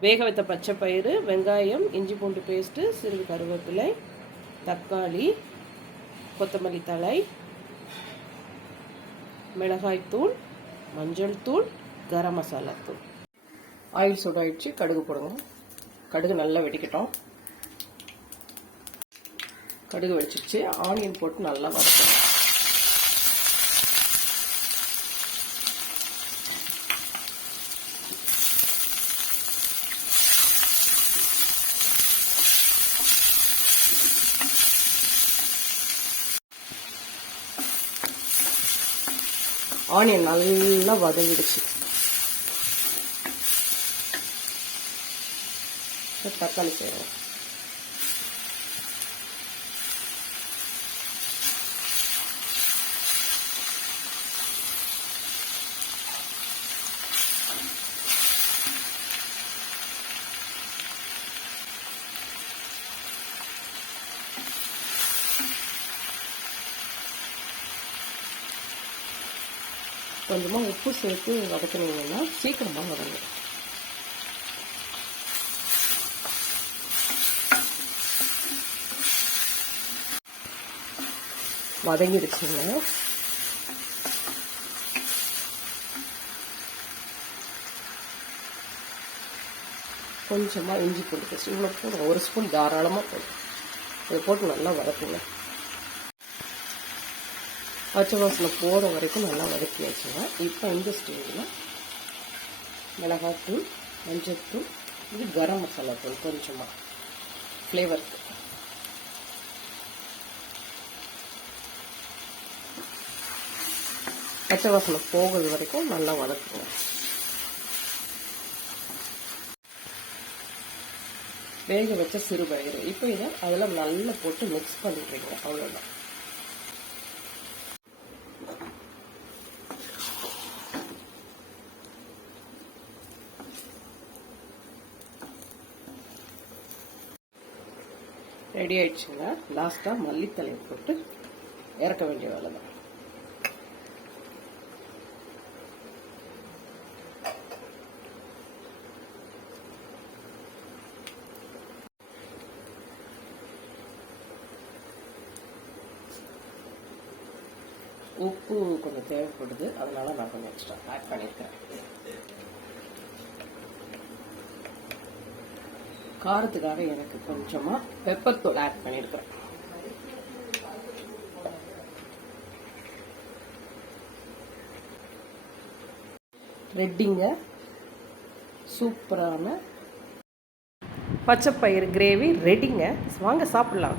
வேக வைத்த பச்சை பயிறு வெங்காயம் இஞ்சி பூண்டு பேஸ்ட்டு சிறிது கருவேப்பிலை தக்காளி கொத்தமல்லி தழை மிளகாய்த்தூள் மஞ்சள் தூள் கரம் மசாலா தூள். ஆயில் சூடாயிடுச்சு கடுகு போடுங்க. கடுகு நல்லா வெடிக்கட்டும். கடுகு வெடிச்சிருச்சு ஆனியன் போட்டு நல்லா வதக்கணும். ஆனியன் நல்லா வதங்கிடுச்சு. தக்காளி செய்யணும் கொஞ்சமாக உப்பு சேர்த்து வதக்கினீங்கன்னா சீக்கிரமாக வதங்கும். வதங்கிடுச்சுங்க. கொஞ்சமாக இஞ்சி பூண்டு இவ்வளோ போதும். ஒரு ஸ்பூன் தாராளமாக போதும். இதை போட்டு நல்லா வதக்குங்க. பச்சை வாசனை போகிற வரைக்கும் நல்லா வதக்கி வச்சுங்க. இப்போ இந்த ஸ்டேஜில் மிளகாத்தூள் மஞ்சத்தூள் இது கரம் மசாலா தூள் கொஞ்சமாக ஃப்ளேவருக்கு பச்சை வாசனை போகிறது வரைக்கும் நல்லா வதக்குங்க. வேக வச்ச சிறுபயிறு இப்போ இதை அதில் நல்லா போட்டு மிக்ஸ் பண்ணிடுறீங்க. அவ்வளோதான் ரெடி ஆயிடுச்சுங்க. லாஸ்ட்டாக மல்லித்தலையை போட்டு இறக்க வேண்டிய வேலை தான் உப்பு கொஞ்சம் தேவைப்படுது. அதனால நான் கொஞ்சம் எக்ஸ்ட்ரா ஆட் பண்ணியிருக்கேன். காரத்துக்காக எனக்கு கொஞ்சமாக பெப்பர் தூள் ஆட் பண்ணியிருக்கிறேன் ரெட்டிங்க சூப்பரான பச்சைப்பயிறு கிரேவி ரெடிங்க வாங்க சாப்பிட்லாம்.